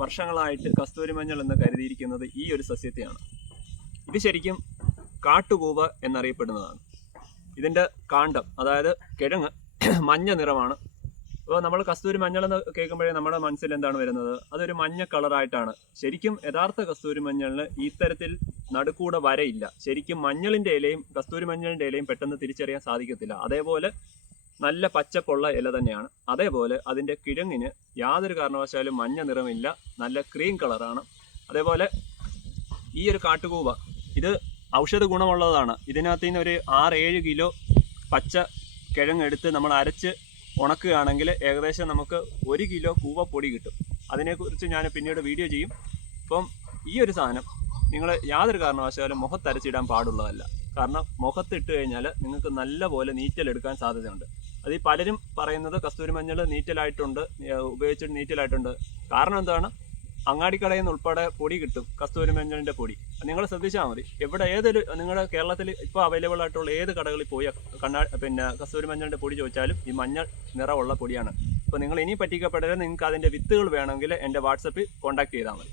വർഷങ്ങളായിട്ട് കസ്തൂരി മഞ്ഞൾ എന്ന് കരുതിയിരിക്കുന്നത് ഈ ഒരു സസ്യത്തെയാണ്. ഇത് ശരിക്കും കാട്ടുപൂവ് എന്നറിയപ്പെടുന്നതാണ്. ഇതിന്റെ കാണ്ഡം അതായത് കിഴങ്ങ് മഞ്ഞ നിറമാണ്. അപ്പോൾ നമ്മൾ കസ്തൂരി മഞ്ഞൾ എന്ന് കേൾക്കുമ്പോഴേ നമ്മുടെ മനസ്സിൽ എന്താണ് വരുന്നത്? അതൊരു മഞ്ഞ കളറായിട്ടാണ് ശരിക്കും യഥാർത്ഥ കസ്തൂരി മഞ്ഞളിന് ഇത്തരത്തിൽ നടുക്കൂടെ വരയില്ല. ശരിക്കും മഞ്ഞളിന്റെ ഇലയും കസ്തൂരി മഞ്ഞളിന്റെ ഇലയും പെട്ടെന്ന് തിരിച്ചറിയാൻ സാധിക്കത്തില്ല. അതേപോലെ നല്ല പച്ചപ്പുള്ള ഇല തന്നെയാണ്. അതേപോലെ അതിന്റെ കിഴങ്ങിന് യാതൊരു കാരണവശാലും മഞ്ഞ നിറമില്ല. നല്ല ക്രീം കളറാണ് അതേപോലെ ഈ ഒരു കാട്ടുകൂവ ഇത് ഔഷധ ഗുണമുള്ളതാണ്. ഇതിനകത്ത് നിന്ന് ഒരു ആറ് ഏഴ് കിലോ പച്ച കിഴങ്ങെടുത്ത് നമ്മൾ അരച്ച് ഉണക്കുകയാണെങ്കിൽ ഏകദേശം നമുക്ക് ഒരു കിലോ കൂവ പൊടി കിട്ടും. അതിനെക്കുറിച്ച് ഞാൻ പിന്നീട് വീഡിയോ ചെയ്യും. അപ്പം ഈ ഒരു സാധനം നിങ്ങൾ യാതൊരു കാരണവശാലും മുഖത്തരച്ചിടാൻ പാടുള്ളതല്ല. കാരണം മുഖത്തിട്ട് കഴിഞ്ഞാൽ നിങ്ങൾക്ക് നല്ലപോലെ നീറ്റലെടുക്കാൻ സാധ്യതയുണ്ട്. അത് ഈ പലരും പറയുന്നത് കസ്തൂരി മഞ്ഞൾ നീറ്റലായിട്ടുണ്ട് ഉപയോഗിച്ചിട്ട് നീറ്റലായിട്ടുണ്ട്. കാരണം എന്താണ്? അങ്ങാടിക്കടയിൽ നിന്ന് ഉൾപ്പെടെ പൊടി കിട്ടും കസ്തൂരി മഞ്ഞളിന്റെ പൊടി. നിങ്ങൾ ശ്രദ്ധിച്ചാൽ മതി. എവിടെ ഏതൊരു നിങ്ങളുടെ കേരളത്തിൽ ഇപ്പോൾ അവൈലബിൾ ആയിട്ടുള്ള ഏത് കടകളിൽ പോയി കണ്ണാ പിന്നെ കസ്തൂരി മഞ്ഞളിന്റെ പൊടി ചോദിച്ചാലും ഈ മഞ്ഞൾ നിറമുള്ള പൊടിയാണ്. അപ്പോൾ നിങ്ങൾ ഇനി പറ്റിക്കപ്പെടരുത് നിങ്ങൾക്ക് അതിന്റെ വിത്തുകൾ വേണമെങ്കിൽ എന്റെ വാട്സപ്പിൽ കോൺടാക്ട് ചെയ്താൽ മതി.